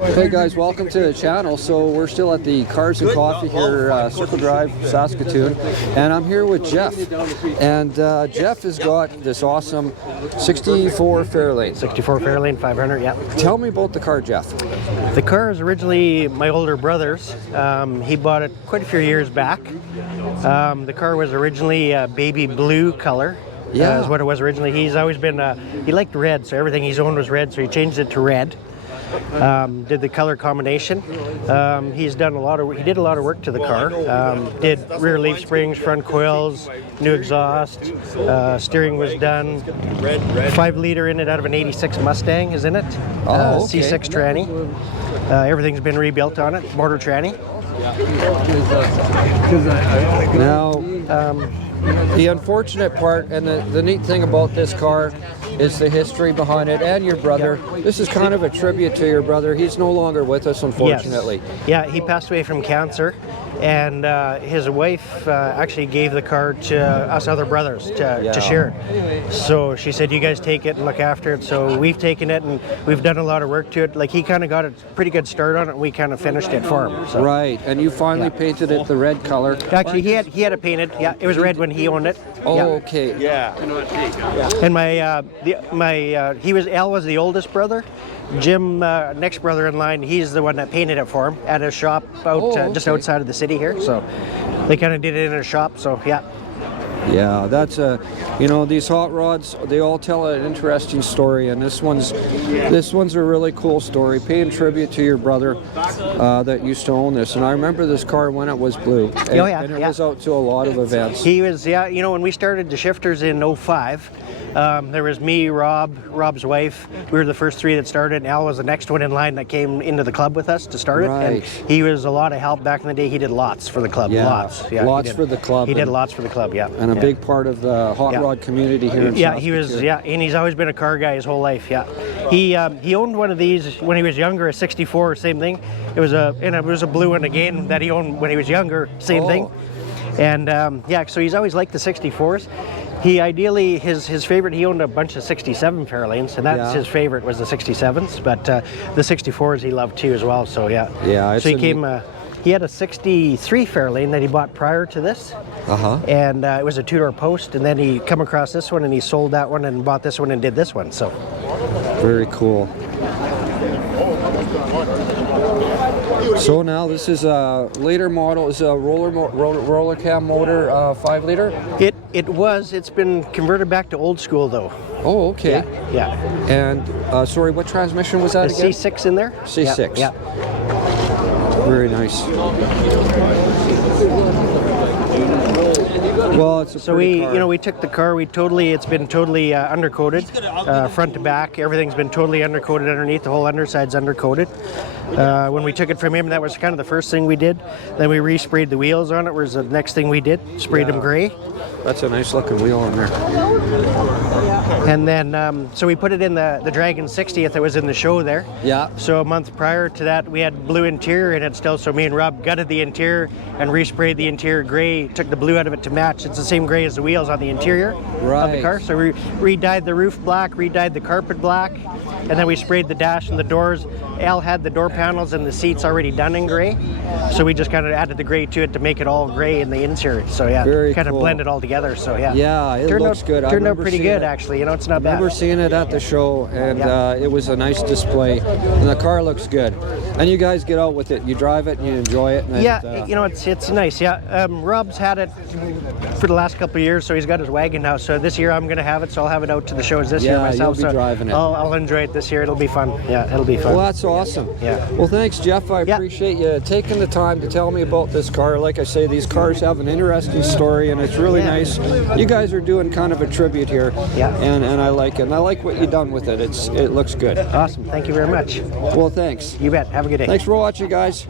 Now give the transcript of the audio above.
Hey guys, welcome to the channel. So we're still at the Cars and Coffee here, Circle Drive, Saskatoon, and I'm here with Jeff. And Jeff has got this awesome 64 Fairlane. 64 Fairlane 500, yeah. Tell me about the car, Jeff. The car is originally my older brother's. He bought it quite a few years back. The car was originally a baby blue color. Yeah, is what it was originally. He's always been, he liked red, so everything he's owned was red, so he changed it to red. Did the color combination. He did a lot of work to the car. Did rear leaf springs, front coils, new exhaust, steering was done. 5-liter in it out of an 86 Mustang is in it. Okay. C6 tranny. Everything's been rebuilt on it, motor tranny. Now, the unfortunate part and the neat thing about this car is the history behind it and your brother. This is kind of a tribute to your brother. He's no longer with us, unfortunately. Yes. Yeah, he passed away from cancer, and his wife actually gave the car to us other brothers to share it. So she said, you guys take it and look after it. So we've taken it and we've done a lot of work to it. Like, he kind of got a pretty good start on it, and we kind of finished it for him. So. Right, and you finally painted it the red color. Actually, he had it painted. Yeah, it was red when he owned it. Oh, yeah. okay. Yeah. And Al was the oldest brother. Jim, next brother in line, he's the one that painted it for him at a shop out just outside of the city here. So they kind of did it in a shop. So yeah. Yeah, that's you know, these hot rods, they all tell an interesting story, and this one's a really cool story, paying tribute to your brother that used to own this. And I remember this car when it was blue, and, and it was out to a lot of events. He was, you know, when we started the shifters in 05, there was me, Rob's wife. We were the first three that started, and Al was the next one in line that came into the club with us to start it. And he was a lot of help back in the day. He did lots for the club. Lots for the club. He did lots for the club, yeah. And a big part of the hot rod community here in Saskatoon. He was, and he's always been a car guy his whole life, yeah. He owned one of these when he was younger, a 64, same thing. It was a blue one again that he owned when he was younger, same thing. And so he's always liked the 64s. He ideally, his favorite, he owned a bunch of 67 Fairlanes, and that's his favorite was the 67s, but the 64s he loved too as well, so yeah. Yeah. So he had a 63 Fairlane that he bought prior to this, and it was a 2-door post, and then he come across this one and he sold that one and bought this one and did this one, so. Very cool. So now this is a later model. Is a roller cam motor, 5-liter. It's been converted back to old school though. Oh, okay. Yeah. And sorry, what transmission was that again? C6 in there. C6. Yeah. Very nice. Well, it's a pretty car. We took the car. It's been totally undercoated, front to back. Everything's been totally undercoated underneath. The whole underside's undercoated. When we took it from him, that was kind of the first thing we did. Then we resprayed the wheels on it. Was the next thing we did. Sprayed them gray. That's a nice looking wheel on there. And then, so we put it in the Dragon 60th that was in the show there. Yeah. So a month prior to that, we had blue interior in it still. So me and Rob gutted the interior and resprayed the interior gray. Took the blue out of it to match. It's the same gray as the wheels on the interior of the car. So we re-dyed the roof black, re-dyed the carpet black, and then we sprayed the dash and the doors. Al had the door panels and the seats already done in gray. So we just kind of added the gray to it to make it all gray in the insert. So yeah, kind of blend it all together. So yeah. Yeah, it looks good. Turned out pretty good actually. You know, it's not bad. I remember seeing it at the show, and it was a nice display. And the car looks good. And you guys get out with it. You drive it and you enjoy it. And you know, it's nice. Yeah, Rob's had it for the last couple of years, so he's got his wagon now. So this year I'm going to have it, so I'll have it out to the shows this year myself. You'll be driving it. I'll enjoy it this year. It'll be fun. Yeah, it'll be fun. Well, that's awesome. Yeah. Well, thanks, Jeff. I appreciate you taking the time to tell me about this car. Like I say, these cars have an interesting story, and it's really nice. You guys are doing kind of a tribute here, and I like it. And I like what you've done with it. It looks good. Awesome. Thank you very much. Well, thanks. You bet. Have a good day. Thanks for watching, guys.